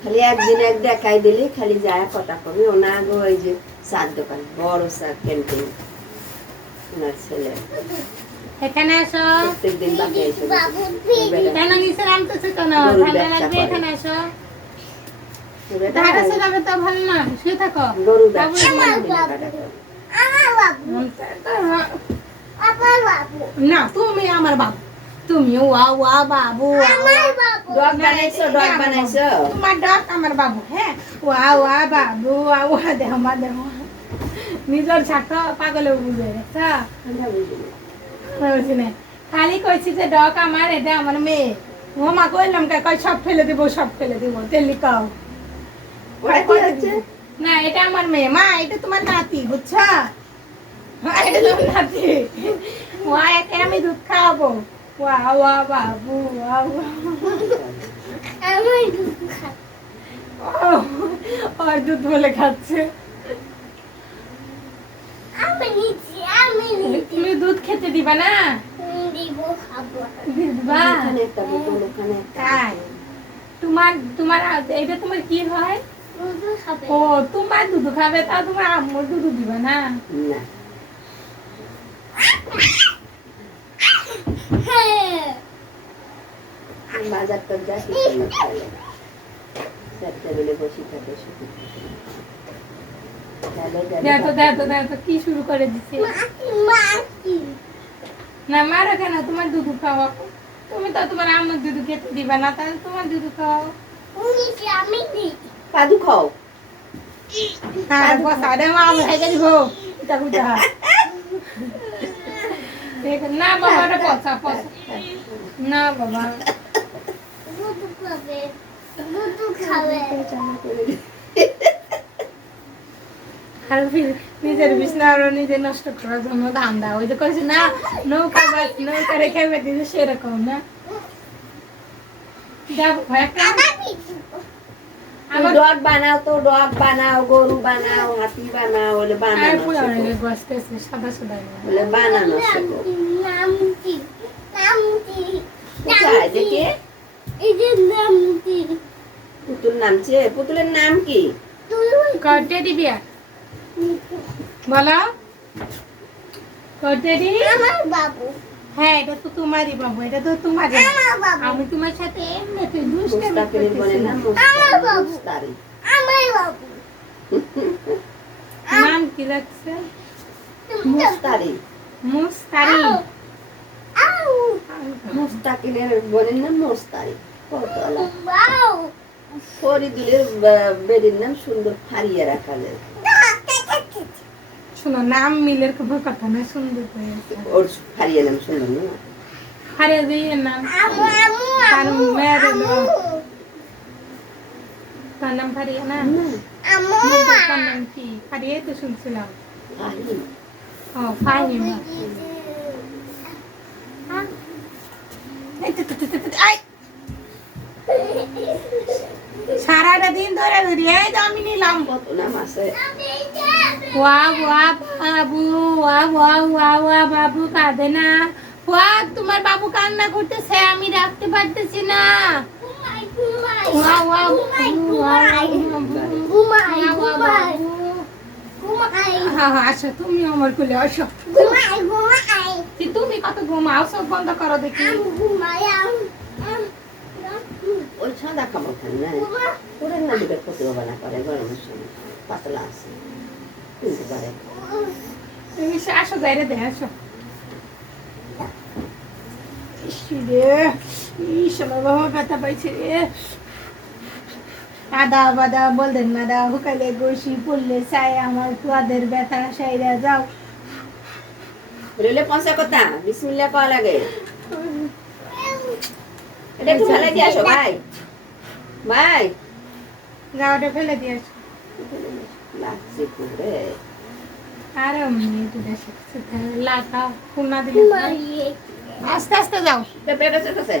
খালি একদিন এক দেখাই দিলি খালি যায় কথা কবি ও না গো ওই যে চার দোকান বড় চার ক্যান্টিন ওনার ছেলে এখানে আসো প্রত্যেকদিন বাকি এসে কেন নিচে নামতেছে কেন ঠান্ডা লাগবে এখানে আসো ধারে যাবে তো ভালো না শুয়ে থাকো গরু না তুমি আমার বাবু তুমি ওয়া ওয়া বাবু ডগ বানাইছো তোমার ডগ আমার বাবু হ্যাঁ ওয়া ওয়া বাবু ওয়া ওয়া দেহ মা দেহ নিজের ছাত্র পাগলে বুঝে বুঝি না খালি কইছি যে ডগ আমার এটা আমার মেয়ে ও মা কইলাম কই সব ফেলে দিব তেলি কাও না এটা আমার মেয়ে মা এটা তোমার নাতি বুঝছো এটা তোমার নাতি ওয়া একে আমি দুধ খাওয়াবো ওয়া ওয়া বাবু ওয়া ওয়া আমি দুধ খাই और दूध बोले खाচ্ছে আমি তুমি দুধ খেতে দিবা না দিব খাবো দিবা তাই তোমার তোমার এটা তোমার কি হয় দুধ খাবে ও তোমার দুধ খাবে তা তোমার আম্মুর দুধ দিবা না না বাজার তো যা কিছু খাইলে চারটে বেলে বসে থাকে শুধু দেখো কি শুরু করে দিছে না মারো কেন তোমার দুধ খাও তুমি তো তোমার আম্মুর দুধ খেতে দিবা না তাহলে তোমার দুধ খাও আমি দিই পাদু খাও হ্যাঁ বসা দে মা আমি খাইতে দিব এটা বুঝা দেখ না বাবা রে পচা না বাবা দুধ খাবে দুধ খাবে আর ফির নিজের বিছনা আর নিজে নষ্ট করার জন্য ধান্দা ওই যে কইছে না নৌকা রেখে বেঁধে সেরকম না যাবো একটা আমার ডগ বানাও তো ডগ বানাও গরু বানাও হাতি বানাও বলে আর বানানো পুরো শেখো। গোস্ত সাদা সাদা বলে বানানো শেখো নামটি কোথায় দেখে এই যে নামটি পুতুল নামছে পুতুলের নাম কি করতে দিবি বলো করতে দি আমার বাবু হ্যাঁ এটা তো তোমারই বাবু এটা তো তোমার আমার বাবু আমি তোমার সাথে এমনিতে দুষ্টামি মুস্তাকিনের বলে না আমার বাবু। মুস্তারি আমার বাবু নাম কি লাগছে মুস্তারি মুস্তারি আউ মুস্তাকিনের বলে না মুস্তারি কতলা বাউ ফরিদুলের বেডির নাম সুন্দর ফারিয়া রাখা যায় শোনো নাম মিলের কোনো কথা না সুন্দর হয়েছে ওর ফারিয়া নাম সুন্দর না আরে দিয়ে নাম আমু আমু তার মেয়ের আমু তার নাম ফারিয়া না আমু তার নাম কি ফারিয়াই তো শুনছিলাম ফাহিম ও ফাহিমা সারাটা দিন ধরে ঘুরিয়ে আমি নিলাম কত নাম আছে ওয়া ওয়া বাবু ওয়া ওয়া ওয়া ওয়া বাবু কাঁদে না ওয়া তোমার বাবু কান্না করতেছে আমি রাখতে পারতেছি না ওয়া ওয়া হ্যাঁ হ্যাঁ আসো তুমি আমার কোলে আসো তুমি কত ঘুমাও সব বন্ধ করো দেখি ওই সাদা খাবার খান না ওদের না দিবে ক্ষতি হবে না করে গরমের সময় পাতলা আছে কিনতে পারে তুমি আসো যাইরে দে আসো রে আমার বাবা ব্যথা পাইছে রে আদা বাদা বলতেন না দা হুকালে গোসি পড়লে চাই আমার তোদের ব্যথা সাইরা যাও রেলে পৌঁছা কথা বিসমিল্লাহ কওয়া লাগে এটা একটু ফেলে দিয়ে আসো ভাই ভাই গাওটা ফেলে দিয়ে আসো লাগছে করে আর একটু দেশে লাটা খুলনা দিলে আস্তে আস্তে যাও পেঁপে বেঁচে